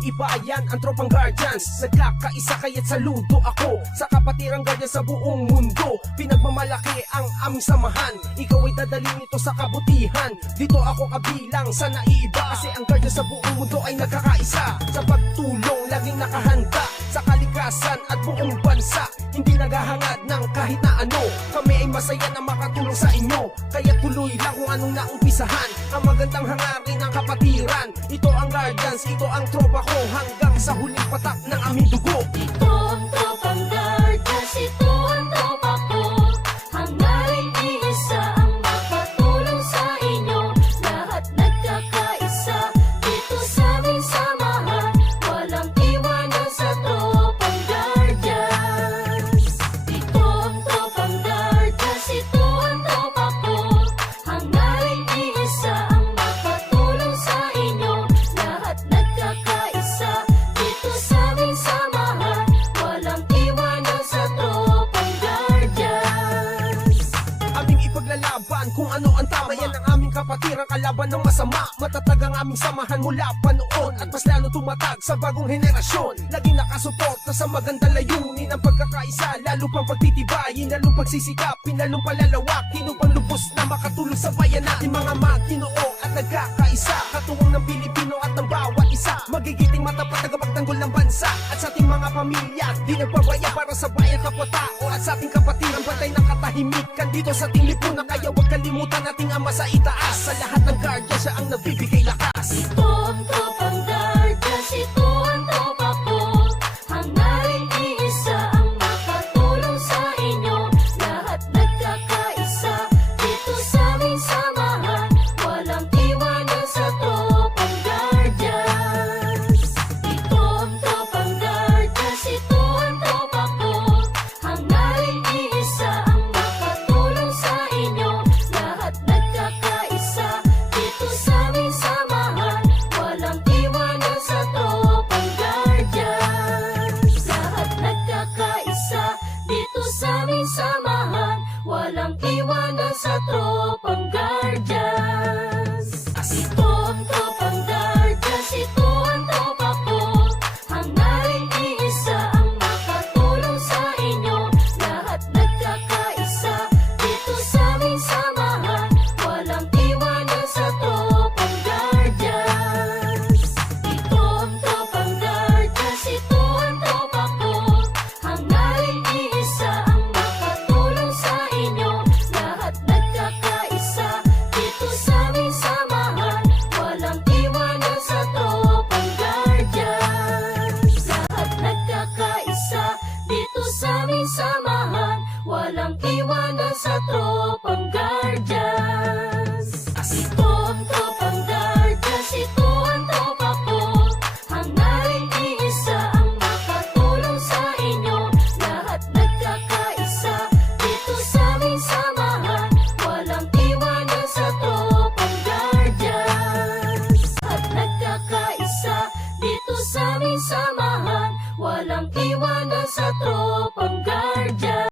Iba yan ang tropang guardians, nagkakaisa kaya't saludo ako sa kapatirang guardian sa buong mundo. Pinagmamalaki ang aming samahan, ikaw ay dadalhin ito sa kabutihan. Dito ako kabilang sa naiiba, kasi ang guardian sa buong mundo ay nagkakaisa. Sa pagtulong, laging nakahanda sa kalikasan at buong bansa. Hindi naghahangad ng kahit na ano, kami ay masaya na makatulong sa inyo. Kaya tuloy lang kung anong naumpisahan, ang magandang hangarin ng kapatiran. Ito ang guardians, ito ang tropa ko, hanggang sa huling patak ng aming dugo. Ito ang tropang guardians, ito ang tropa ko. Hangarin iisa ang makatulong sa inyo. Lahat nagkakaisa dito sa aming samahan. Walang iwanan sa tropang guardians. Ito ang tropang guardians, ito ang tropa ko. Hangarin iisa ang makatulong sa inyo. Lahat nagkakaisa dito sa aming samahan. Walang iwanan sa tropang guardians. Aming ipaglalaban kung ano ang tama, yan ang aming kapatiran, kalaban ng masama. Matatag ang aming samahan mula pa noon, at mas lalo tumatag sa bagong henerasyon. Laging nakasuporta sa magandang layunin, ang pagkakaisa, lalo pang pagtitibayin, lalong pagsisikapin, lalong palalawakin, upang lubos na makatulong sa bayan natin. Mga magtinoo at nagkakaisa, katuwang ng Pilipino at ng bawat isa. Magigiting matapat tagapagtanggol ng bansa, at sa ating mga pamilya di nagpabaya, para sa bayan kapwa-tao at sa ating kapatiran. Bantay ng katahimikan dito sa ating lipunan, kaya huwag kalimutan nating ama sa itaas. Sa lahat ng guardian, siya ang nagbibigay lakas. Ito ang tropang guardians, ito ang tropa ko. Hangarin iisa ang makatulong sa inyo. Lahat nagkakaisa dito sa aming samahan. Walang iwanan sa tropang guardians. Ito ang tropang guardians, ito ang tropa ko. Hangarin iisa ang makatulong sa inyo. Lahat nagkakaisa dito sa aming samahan. Walang iwanan sa tropang guardians. Lahat nagkakaisa dito sa aming samahan. Walang iwanan sa tropang guardians. Ito ang tropang guardians, ito ang tropa ko. Hangarin iisa ang makatulong sa inyo. Lahat nagkakaisa dito sa aming samahan. Walang iwanan sa tropang guardians. Ito ang tropang guardians, ito ang tropa ko. Hangarin iisa ang makatulong sa inyo. Lahat nagkakaisa dito sa aming samahan. Walang iwanan sa tropang guardians. Lahat nagkakaisa dito sa aming samahan. Walang iwanan sa tropang guardians. Ito ang tropang guardians, ito ang tropa ko. Hangarin iisa ang makatulong sa inyo. Lahat nagkakaisa dito sa aming samahan. Walang iwanan sa tropang guardians. Lahat nagkakaisa dito sa aming samahan. Walang iwanan sa tropang